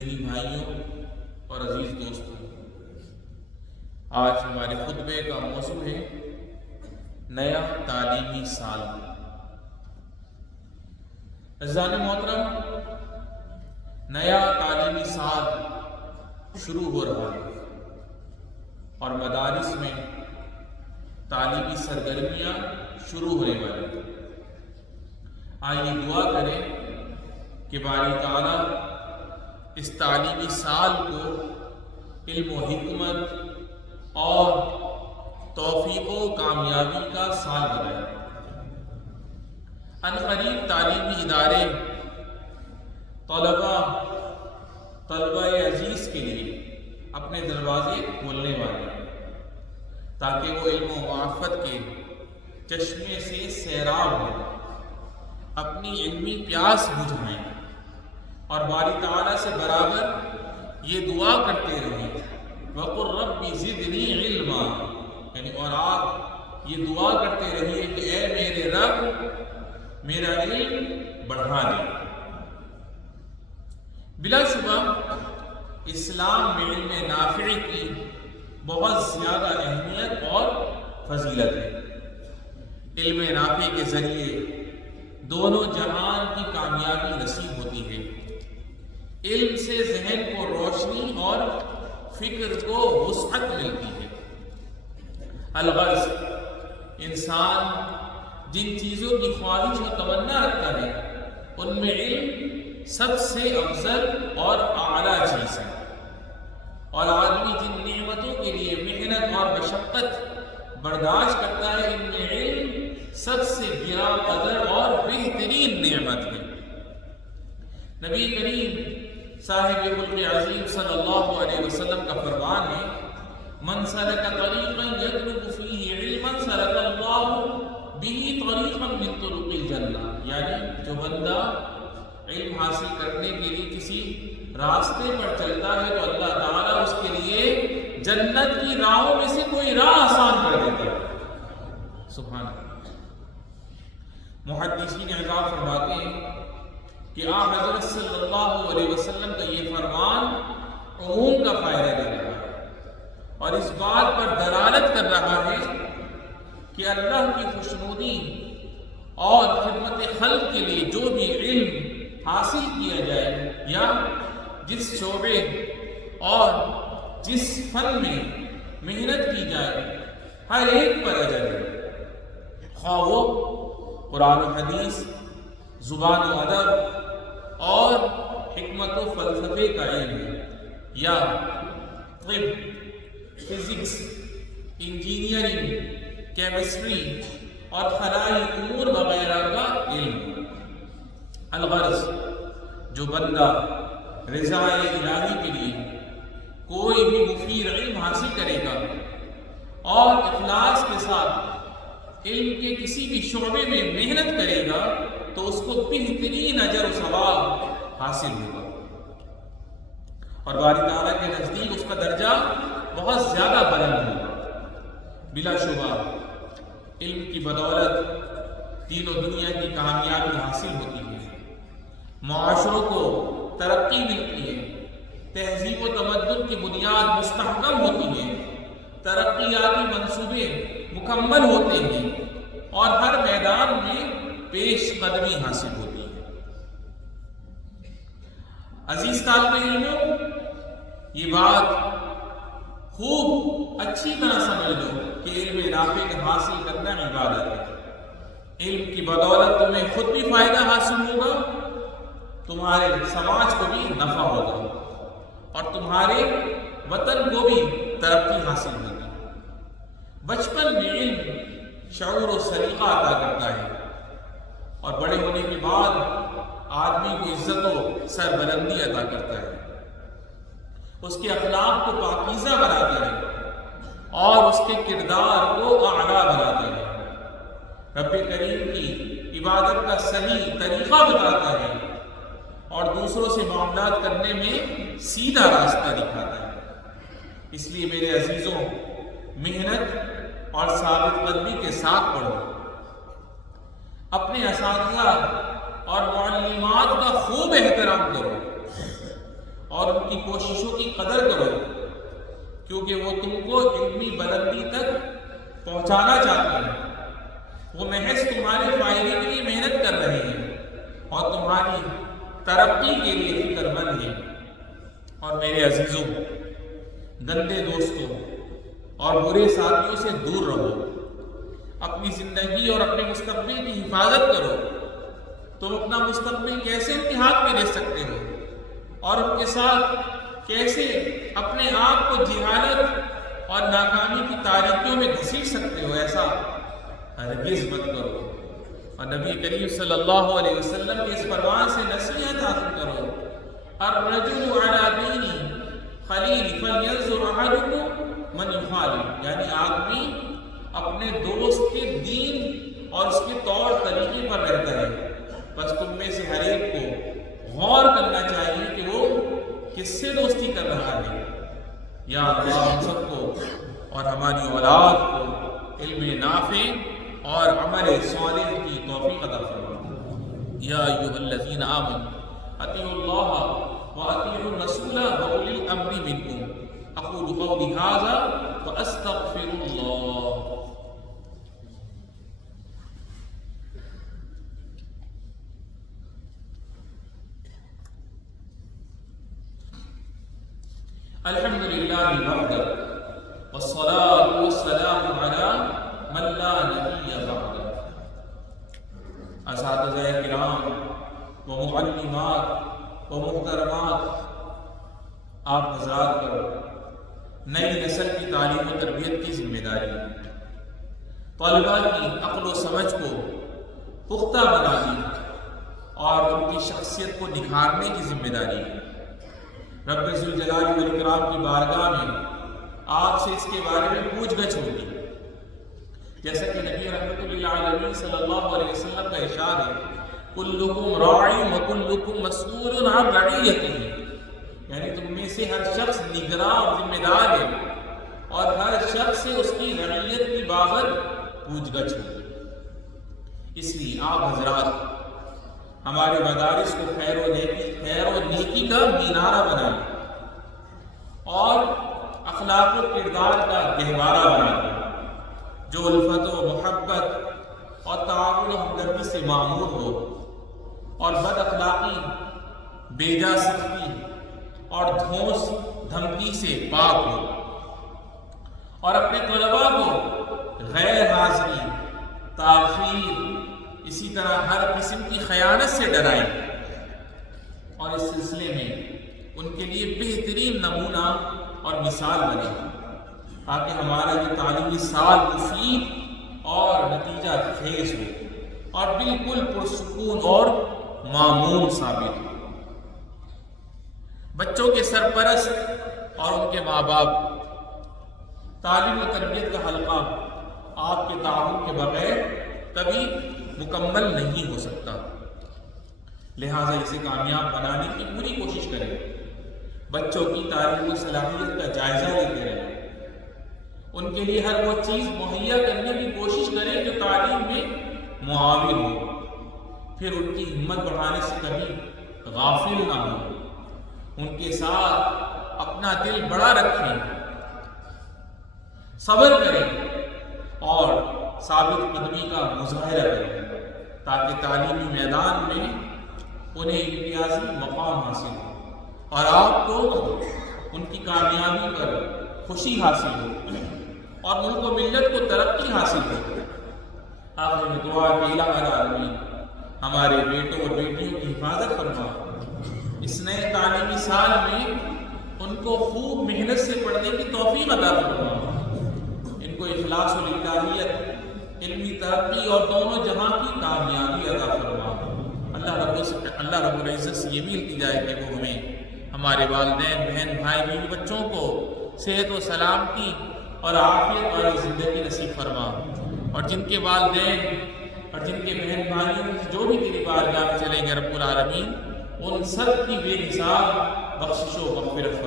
بھائیوں اور عزیز دوستوں، آج ہمارے خطبے کا موضوع ہے نیا تعلیمی سال۔ عزیزان محترم، نیا تعلیمی سال شروع ہو رہا ہے اور مدارس میں تعلیمی سرگرمیاں شروع ہونے والی ہیں۔ آئیے دعا کریں کہ باری تعالیٰ اس تعلیمی سال کو علم و حکمت اور توفیق و کامیابی کا سال بنائے۔ عنقریب تعلیمی ادارے طلبہ عزیز کے لیے اپنے دروازے کھولنے والے ہیں تاکہ وہ علم و معرفت کے چشمے سے سیراب ہوں، اپنی علمی پیاس بجھائیں اور باری تعالیٰ سے برابر یہ دعا کرتے رہیں وَقُلْ رَبِّ زِدْنِي عِلْمًا، یعنی اور آپ یہ دعا کرتے رہیے کہ اے میرے رب میرا علم بڑھا دے۔ بلا شبہ اسلام میں علم نافع کی بہت زیادہ اہمیت اور فضیلت ہے۔ علم نافع کے ذریعے دونوں جہان کی کامیابی نصیب ہوتی ہے۔ علم سے ذہن کو روشنی اور فکر کو وسعت ملتی ہے۔ الغرض انسان جن چیزوں کی خواہش و تمنا رکھتا ہے ان میں علم سب سے افضل اور اعلیٰ چیز ہے، اور آدمی جن نعمتوں کے لیے محنت اور مشقت برداشت کرتا ہے ان میں علم سب سے گراں قدر اور بہترین نعمت ہے۔ نبی کریم صاحب خلق عظیم صلی اللہ علیہ وسلم کا فرمان ہے من سلک طریقا یطلب فیہ علما سلک اللہ بہ طریقا من طرق الجنہ، یعنی جو بندہ علم حاصل کرنے کے لیے کسی راستے پر چلتا ہے تو اللہ تعالیٰ اس کے لیے جنت کی راہوں میں سے کوئی راہ آسان کر دیتا ہے۔ سبحان اللہ۔ محدثین عظام فرماتے ہیں کہ آپ حضرت صلی اللہ علیہ وسلم کا یہ فرمان عموم کا فائدہ دے رہا ہے اور اس بات پر دلالت کر رہا ہے کہ اللہ کی خوشنودی اور خدمت خلق کے لیے جو بھی علم حاصل کیا جائے یا جس شعبے اور جس فن میں محنت کی جائے ہر ایک پر اجر ہے، خواہ وہ قرآن و حدیث، زبان و ادب اور حکمت و فلسفے کا علم ہے، یا طب، فزکس، انجینئرنگ، کیمسٹری اور خلائی امور وغیرہ کا علم۔ الغرض جو بندہ رضا الہی کے لیے کوئی بھی مفید علم حاصل کرے گا اور اخلاص کے ساتھ علم کے کسی بھی شعبے میں محنت کرے گا تو اس کو بہترین اجر و ثواب حاصل ہوگا اور باری تعالیٰ کے نزدیک اس کا درجہ بہت زیادہ بلند ہوگا۔ بلا شبہ علم کی بدولت دین و دنیا کی کامیابی حاصل ہوتی ہے، معاشروں کو ترقی ملتی ہے، تہذیب و تمدن کی بنیاد مستحکم ہوتی ہے، ترقیاتی منصوبے مکمل ہوتے ہیں اور ہر میدان میں پیش قدمی حاصل ہوتی ہے۔ عزیز طالب علموں، یہ بات خوب اچھی طرح سمجھ لو کہ علم نافع کا حاصل کرنا عبادت ہے۔ علم کی بدولت تمہیں خود بھی فائدہ حاصل ہوگا، تمہارے سماج کو بھی نفع ہوگا اور تمہارے وطن کو بھی ترقی حاصل ہوگی۔ بچپن میں علم شعور و سلیقہ عطا کرتا ہے اور بڑے ہونے کے بعد آدمی کو عزت و سربلندی عطا کرتا ہے، اس کے اخلاق کو پاکیزہ بناتا ہے اور اس کے کردار کو اعلیٰ بناتا ہے، رب کریم کی عبادت کا صحیح طریقہ بتاتا ہے اور دوسروں سے معاملات کرنے میں سیدھا راستہ دکھاتا ہے۔ اس لیے میرے عزیزوں، محنت اور ثابت قدمی کے ساتھ پڑھو، اپنے اساتذہ اور معلمات کا خوب احترام کرو اور ان کی کوششوں کی قدر کرو، کیونکہ وہ تم کو علمی بلندی تک پہنچانا چاہتے ہیں۔ وہ محض تمہارے فائدے کے لیے محنت کر رہے ہیں اور تمہاری ترقی کے لیے فکر مند ہیں۔ اور میرے عزیزوں، گندے دوستوں اور برے ساتھیوں سے دور رہو، اپنی زندگی اور اپنے مستقبل کی حفاظت کرو۔ تم اپنا مستقبل کیسے ان کے ہاتھ میں دے سکتے ہو اور ان کے ساتھ کیسے اپنے آپ کو جہالت اور ناکامی کی تاریکیوں میں گھسیٹ سکتے ہو، ایسا ہرگز مت کرو۔ اور نبی کریم صلی اللہ علیہ وسلم کے اس فرمان سے نصیحت حاصل کرو، الرجل علی دین خلیل فلینظر احدکم من یخالل، یعنی آدمی اپنے دوست کے دین اور اس کے طور طریقے پر رہتا ہے۔ بس تم میں سے ہر ایک کو غور کرنا چاہیے کہ وہ کس سے دوستی کر رہا ہے۔ یا اللہ ہم سب کو اور ہماری اولاد کو علم نافع اور عمل صالح کی توفیق عطا فرمائے۔ یا ایھا الذین آمنوا اطیعوا اللہ واطیعوا الرسول واولی الامر منکم، اقول قولی ھذا واستغفر اللہ۔ الحمد للہ وحدہ والصلاة والسلام علی من لا نبی بعدہ۔ اساتذہ کرام و معلمات و محترمات، آپ حضرات پر نئی نسل کی تعلیم و تربیت کی ذمہ داری، طلباء کی عقل و سمجھ کو پختہ بنانے اور ان کی شخصیت کو نکھارنے کی ذمہ داری ہے۔ رب ذوالجلال والاکرام کی بارگاہ میں آپ سے اس کے بارے میں پوچھ گچھ ہوگی، جیسا کہ نبی رحمۃ للعالمین صلی اللہ علیہ وسلم کا ارشاد ہے، کلکم راع وکلکم مسئول عن رعیتہ، یعنی تم میں سے ہر شخص نگراں اور ذمہ دار ہے اور ہر شخص سے اس کی رعیت کی بابت پوچھ گچھ ہوگی۔ اس لیے آپ حضرات ہمارے مدارس کو خیر و نیکی کا مینارہ بنائیں اور اخلاق و کردار کا گہوارہ بنائیں، جو الفت و محبت اور تعاون و ہمدردی سے معمور ہو اور بد اخلاقی، بیجا سختی اور دھونس دھمکی سے پاک ہو، اور اپنے طلباء کو غیر حاضری، تاخیر، اسی طرح ہر قسم کی خیانت سے ڈرائیں، اور اس سلسلے میں ان کے لیے بہترین نمونہ اور مثال بنے، تاکہ ہمارا یہ تعلیمی سال مفید اور نتیجہ خیز ہو اور بالکل پرسکون اور مامون ثابت ہو۔ بچوں کے سرپرست اور ان کے ماں باپ، تعلیم و تربیت کا حلقہ آپ کے تعاون کے بغیر کبھی مکمل نہیں ہو سکتا، لہٰذا اسے کامیاب بنانے کی پوری کوشش کریں۔ بچوں کی تعلیم و صلاحیت کا جائزہ لیتے رہیں، ان کے لیے ہر وہ چیز مہیا کرنے کی کوشش کریں جو تعلیم میں معاون ہو، پھر ان کی ہمت بڑھانے سے کبھی غافل نہ ہوں، ان کے ساتھ اپنا دل بڑا رکھیں، صبر کریں اور ثابت قدمی کا مظاہرہ کریں، تاکہ تعلیمی میدان میں انہیں امتیازی مقام حاصل ہو اور آپ کو ان کی کامیابی پر خوشی حاصل ہو اور ملک و ملت کو ترقی حاصل ہو۔ آخر میں دعا کہ الہ العالمین ہمارے بیٹوں اور بیٹیوں کی حفاظت فرما، اس نئے تعلیمی سال میں ان کو خوب محنت سے پڑھنے کی توفیق عطا فرما، ان کو اخلاص و للہیت، علمی ترقی اور دونوں جہاں کی کامیابی عطا فرما۔ اللہ رب العزت سے یہ بھی التجا ہے کہ وہ ہمیں، ہمارے والدین، بہن بھائی، بیوی بچوں کو صحت و سلامتی اور عافیت والی زندگی نصیب فرما، اور جن کے والدین اور جن کے بہن بھائی جو بھی تیری بارگاہ میں چلیں گے رب العالمین، ان سب کی بے حساب بخشش و مغفرت فرما۔